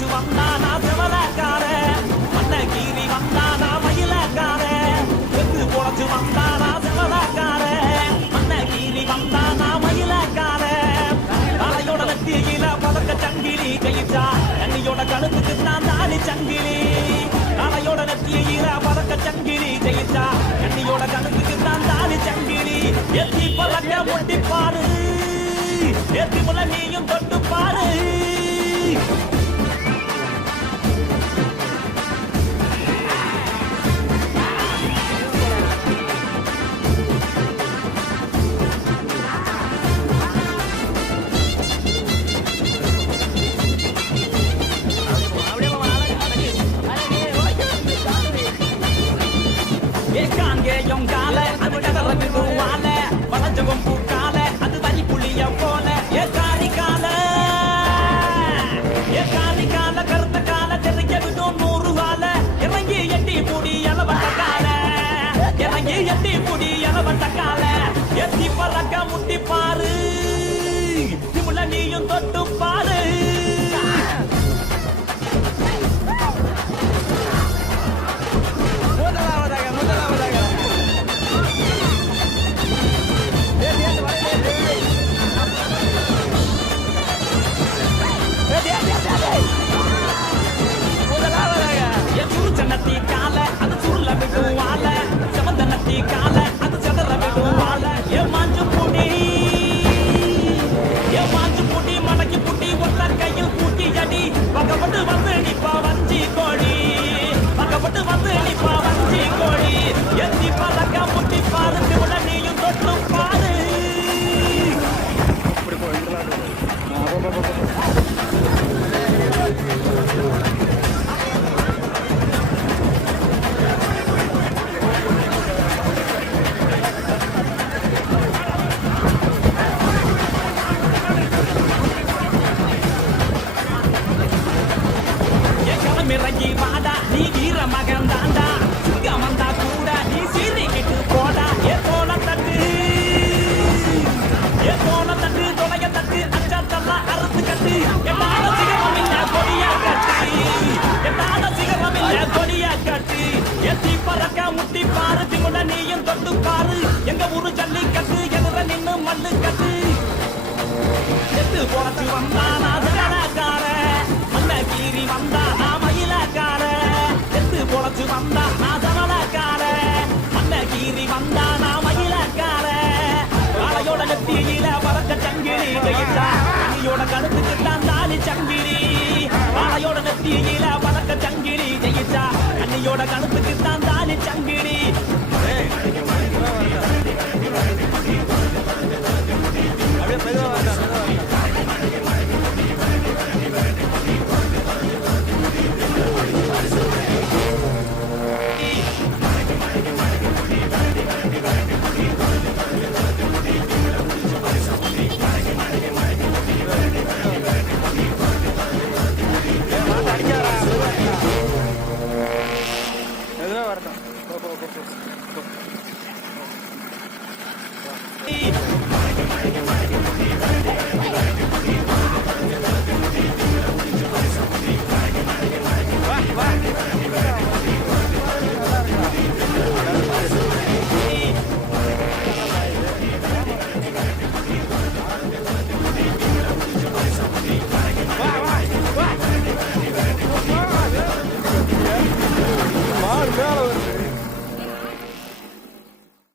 பொழச்சு வந்தானா செவலக்கார மண்ண கீறி வந்தானா மயிலக்கார எத்து பொழச்சு வந்தானா செவலக்கார மண்ண கீறி வந்தானா மயிலக்கார தலையோட நெத்தியில பதக்க சங்கிலி ஜெயிச்சா கண்ணியோட கழுத்துக்கு தான் தாலி சங்கிலி தலையோட நெத்தியில பதக்க சங்கிலி ஜெயிச்சா கண்ணியோட கழுத்துக்கு தான் தாலி சங்கிலி எத்தி பதக்க முட்டி பாரு எத்தி முல நீயும் தொட்டு பாரு ஏகாங்கேயம் கால அது கதற விடுவால வளஞ்சவம் பூக்கால அது வரி புளிய போல ஏகாரி கால கருத்த கால தெரிய விடும் 100 வால இறங்கி எட்டி முடி அளவட்ட கால இறங்கி எட்டி முடி அளவட்ட கால எத்தி பறக்க முட்டி பாரு திமுல நீயும் தொட்டு பாரு கால அது சுருள விடுவால செவந்த நத்தி கால அது செதற விடுவால ஏமாஞ்சு புடி மடக்கி புட்டி ஒத்த கையில் பூட்டி அடி பக்கப்பட்டு வந்து நிப்பா வஞ்சி கோழி பக்கப்பட்டு வந்து நிப்பா வஞ்சி கோழி எத்தி பதக்க முட்டி பாரு திமுல நீயும் தொட்டு பாரு மிரங்கி வாடா நீ வீர மகன் தாண்டா சிங்கம் வந்தா கூட நீ சீறிக்கிட்டு போடா ஏ போல தட்டு தொலைய தட்டு அச்சாத்தெல்லாம் அறுத்து கட்டு என்னால சிகரம் இல்ல கொடியா கட்டு எத்தி பறக்க முட்டி பாரு திமுல நீயும் தொட்டு பாரு எங்க ஊரு ஜல்லி கட்டு எதிர நின்னு மல்லு கட்டு எத்து போறச்சு வந்தானா ஜனக்கார மண்ண கீறி வந்தானா மயிலக்கார எத்து பொழச்சு வந்தா நான் ஜனக்கார மண்ண கீறி வந்தானா மயிலக்கார காலையோட நெத்தியில பறக்க சங்கிலி ஜெயிச்சா கண்ணியோட கழுத்துக்கு தான் தாலி சங்கிலி காலையோட நெத்தியில பறக்க சங்கிலி ஜெயிச்சா கண்ணியோட கழுத்துக்கு தான் தாலி சங்கிலி